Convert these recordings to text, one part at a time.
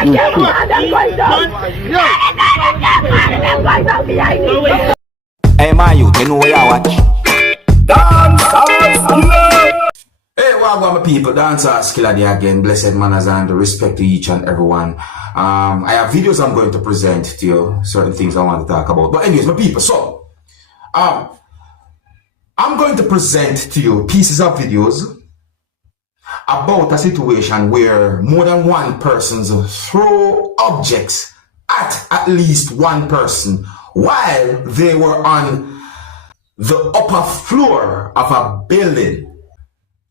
Hey, my youth, you know where you watch? Dancehall skilla. Hey, welcome my people. Dancehall skilla there again. Blessed manners and respect to each and everyone. I have videos I'm going to present to you. Certain things I want to talk about. But anyways, my people, so I'm going to present to you pieces of videos about a situation where more than one person throw objects at least one person while they were on the upper floor of a building.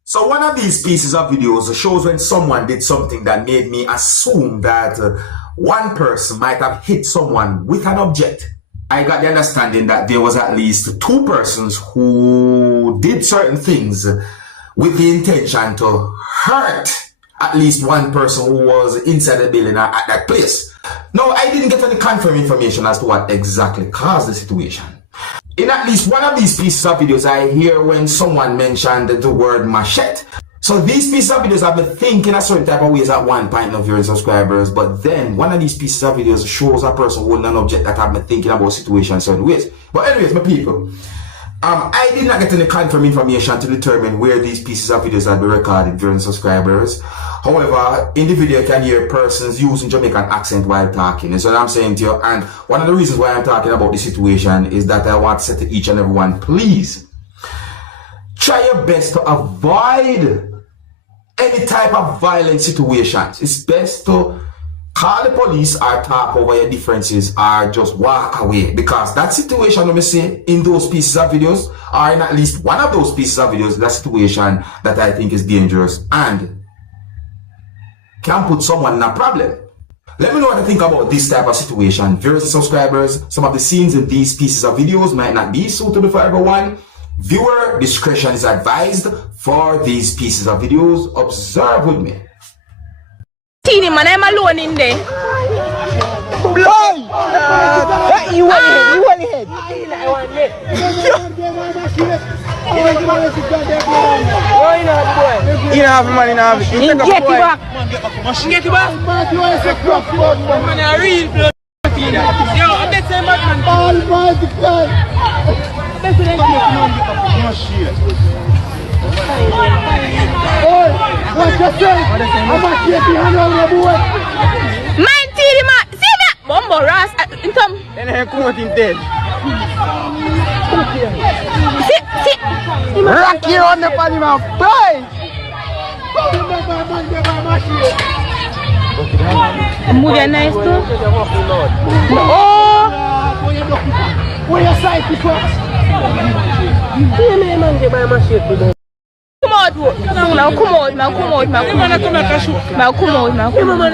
So one of these pieces of videos shows when someone did something that made me assume that one person might have hit someone with an object. I got the understanding that there was at least two persons who did certain things with the intention to hurt at least one person who was inside the building at that place. Now, I didn't get any confirmed information as to what exactly caused the situation. In at least one of these pieces of videos, I hear when someone mentioned the word machete. So these pieces of videos have been thinking a certain type of ways at one point of viewing subscribers, but then one of these pieces of videos shows a person holding an object that have been thinking about situations certain ways. But anyways, my people, I did not get any confirmed information to determine where these pieces of videos have been recorded during subscribers. However, in the video you can hear persons using Jamaican accent while talking. And so I'm saying to you, and one of the reasons why I'm talking about this situation is that I want to say to each and everyone, please try your best to avoid any type of violent situations. It's best to call the police or talk over your differences or just walk away, because that situation, let me say, in those pieces of videos or in at least one of those pieces of videos, that situation that I think is dangerous and can put someone in a problem. Let me know what you think about this type of situation. Viewers, subscribers, some of the scenes in these pieces of videos might not be suitable for everyone. Viewer discretion is advised for these pieces of videos. Observe with me. Teeny man, I'm alone in there. You want the head? I want it. You don't have money now. You take a boy. Get it back. Man, a real blood. Yo, I'm the same man. All my God. What's your say? I'm not here behind all the boy. My teeny man. See that? Bumbo Ras. Then I come out in dead. See. Rock you on the body, man. Boy. Mood is nice too. Oh. Where your side because? Come out, now come out. Teeny man.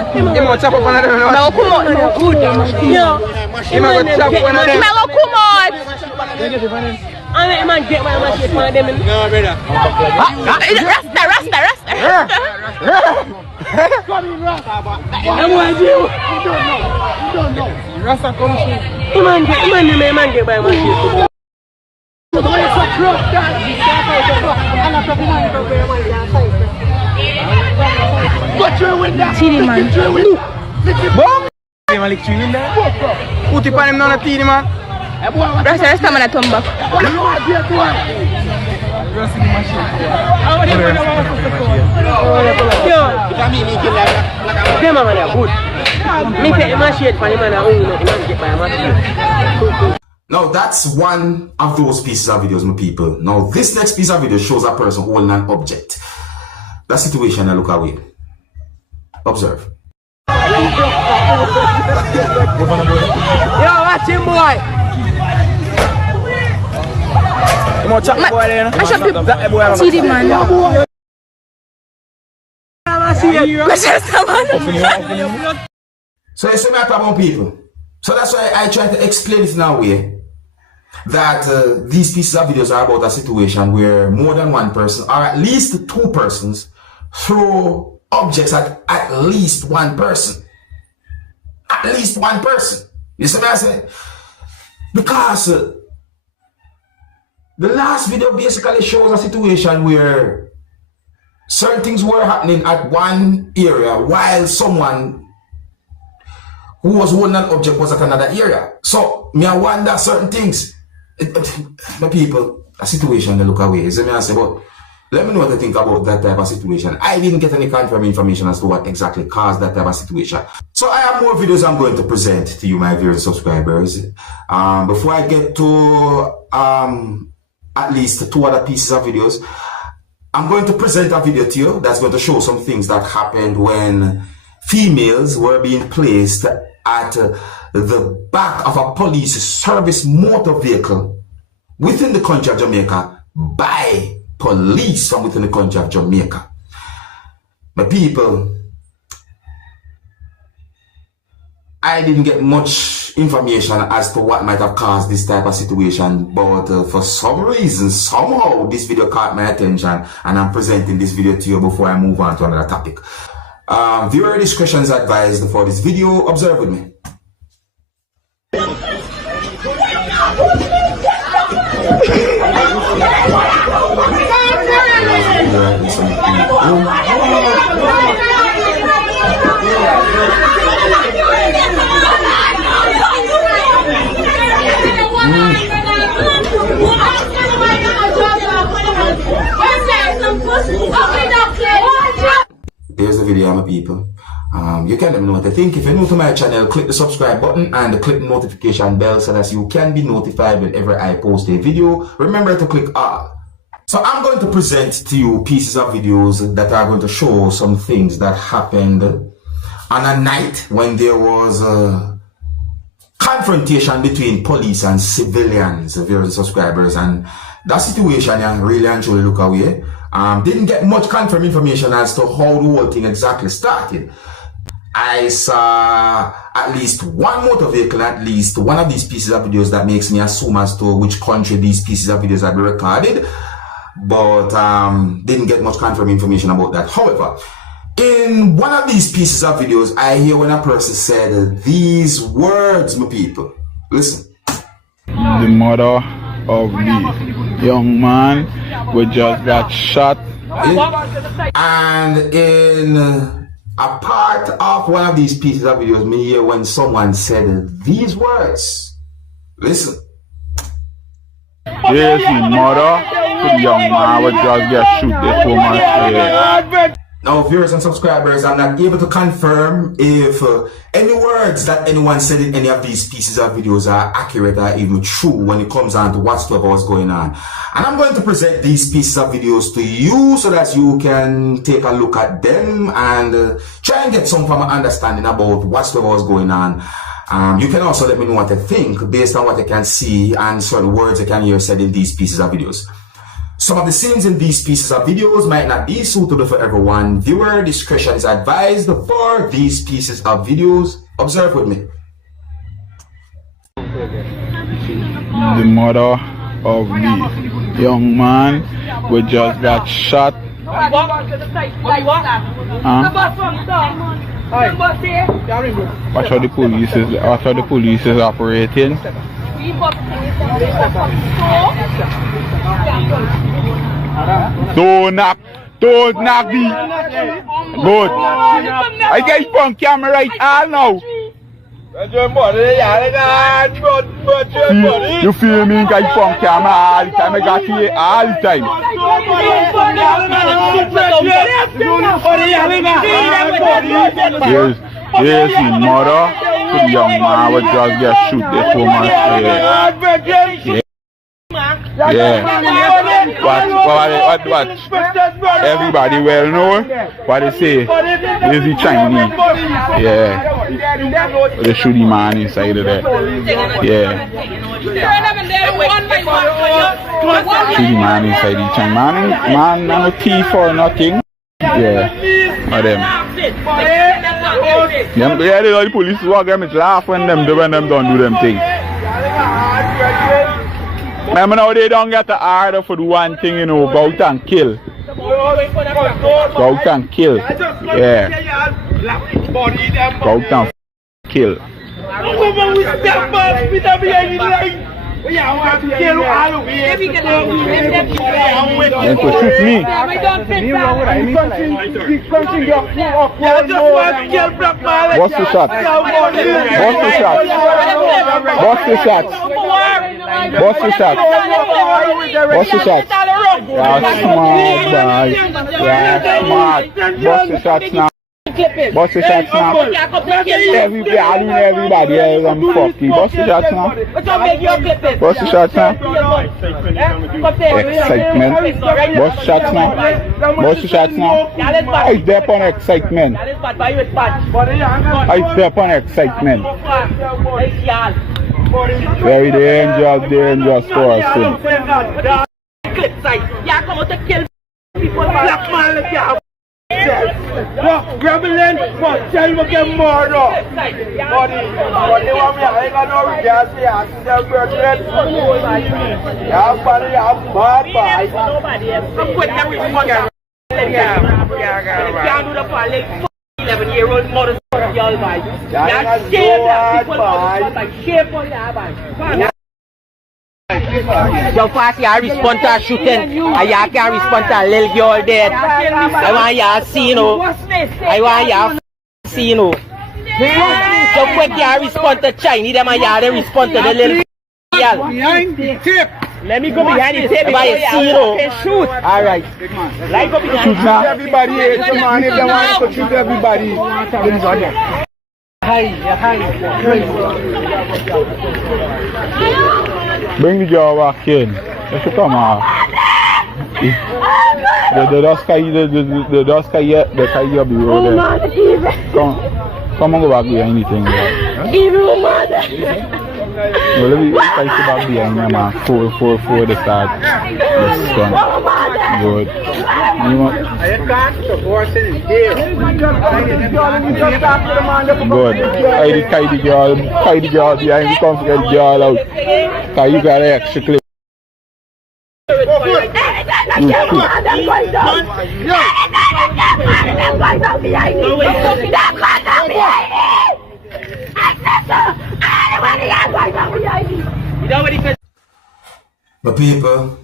Put it on him now, teeny man. Rasta man a turn back. Now that's one of those pieces of videos, my people. Now this next piece of video shows a person holding an object. That situation, I look away. Observe. Yo, watch him, boy. Come on, chat boy there. I should be teeny man. So you see me about people. So that's why I try to explain it in a way that these pieces of videos are about a situation where more than one person or at least two persons throw objects at least one person. At least one person. You see what I say? Because the last video basically shows a situation where certain things were happening at one area while someone who was holding an object was at another area. So, me I wonder certain things. My people, a situation they look away. So me I say, but let me know what you think about that type of situation. I didn't get any confirmed information as to what exactly caused that type of situation. So I have more videos I'm going to present to you, my viewers and subscribers. Before I get to at least 2 other pieces of videos, I'm going to present a video to you that's going to show some things that happened when females were being placed at the back of a police service motor vehicle within the country of Jamaica by police from within the country of Jamaica. My people, I didn't get much information as to what might have caused this type of situation, but for some reason, somehow this video caught my attention and I'm presenting this video to you before I move on to another topic. Viewer discretion is advised for this video. Observe with me. There's the video, my people. You can let me know what you think. If you're new to my channel, click the subscribe button and click the notification bell so that you can be notified whenever I post a video. Remember to click all. So I'm going to present to you pieces of videos that are going to show some things that happened on a night when there was a confrontation between police and civilians, viewers and subscribers, and that situation really and truly look away. Didn't get much confirmed information as to how the whole thing exactly started. I saw at least one motor vehicle, at least one of these pieces of videos that makes me assume as to which country these pieces of videos have been recorded, but didn't get much confirmed information about that. However, in one of these pieces of videos, I hear when a person said these words, my people. Listen. The mother of the young man who just got shot. And in a part of one of these pieces of videos, me hear when someone said these words. Listen. Here's the mother to the young man who just got shot this woman's head. Now, viewers and subscribers, I'm not able to confirm if any words that anyone said in any of these pieces of videos are accurate or even true when it comes on to whatsoever was going on. And I'm going to present these pieces of videos to you so that you can take a look at them and try and get some form of understanding about whatsoever was going on. You can also let me know what you think based on what you can see and certain words you can hear said in these pieces of videos. Some of the scenes in these pieces of videos might not be suitable for everyone. Viewer discretion is advised for these pieces of videos. Observe with me. The mother of the young man who just got shot. Watch how the police is operating. Don't knock the good. I get you on camera right all now. You feel me? Get you on camera all the time. I got you all the time. Here's the mother to the young man who just got shot this woman's head. Yeah. What? Everybody well know what they say. Is the Chinese. Yeah. They shoot the man inside of there. Yeah. Shoot the man inside the Chinese. Man, no thief or nothing. Yeah. For them. Yeah, the police walk them, it's laugh when them don't do them things. Remember now they don't get the order for the one thing, you know, go out and kill. Go out and kill. Yeah. Go out and kill. And to shoot me. What's the shot? What's the shot? What's the shot? What's the shot? What's the shot? Yeah, smart, boy. Yeah, smart. What's the shots now? What's the shots now? Everybody else I'm fucking. What's the shots now? What's the shots now? Excitement. What's the shots now? What's the shots now? I step on excitement. I step on excitement. Very dangerous for us. Rebellion, but tell me get more though. But they want me, I ain't got no regards for you. I see them virgin. Yeah, buddy, I'm bad, boy. Nobody else. I'm putting them with fucking. Can't do the part, like 11-year-old mother, y'all, boy. Y'all shame that people, like shame on that, boy. Yo, fast, you respond to a shooting, and you can't respond to a little girl dead. I want you to see, you know. I want you to see, you know. So quick, you respond to Chinese, them and you respond to the little girl. Behind the tip. Let me go behind the table. Everybody see, you know. Shoot. All right. Like go behind. Shoot everybody, man. If they want to shoot everybody. Bring the jaw back in. They should come out. The dust can be over there. Come on, go back behind anything. Well, let me try to back behind them and for the start. This one. Good. Good. Tie the girl behind the come to get the girl out. Cause you got an extra clip. But people,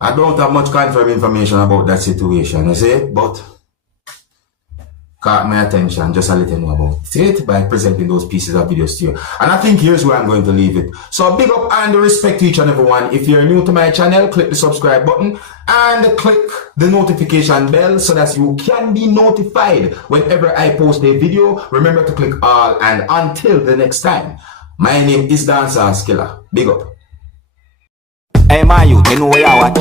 I don't have much confirmed information about that situation, you see, but caught my attention, just to let you know about it by presenting those pieces of videos to you. And I think here's where I'm going to leave it. So big up and respect to each and everyone. If you're new to my channel, click the subscribe button and click the notification bell so that you can be notified whenever I post a video. Remember to click all, and until the next time, my name is Dancehall Skilla. Big up. Hey, my youth, you know where you watch?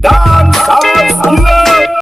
Dancehall Skilla.